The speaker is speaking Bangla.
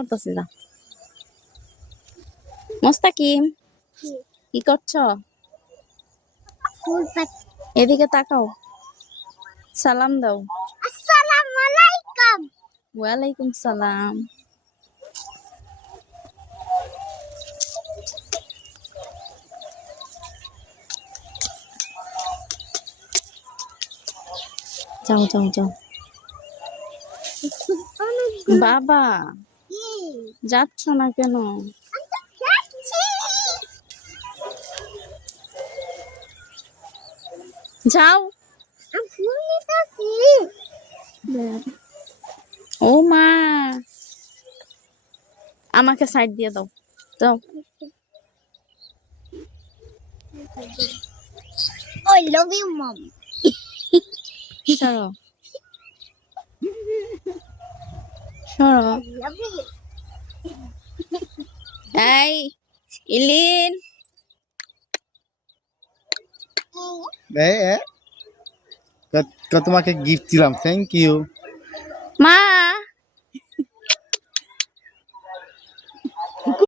করতেছি না। মোস্তাকিম কি করছো? এদিকে তাকাও, সালাম দাও। আসসালামু আলাইকুম। ওয়ালাইকুম সালাম। যাও যাও যাও। বাবা যাচ্ছ না কেন? যাও। ও মা, আমাকে সাইড দিয়ে দাও। যাও। I love you, mom. সরো সরো। I love you. এই ইলিন, তোমাকে গিফট দিলাম, থ্যাংক ইউ। মা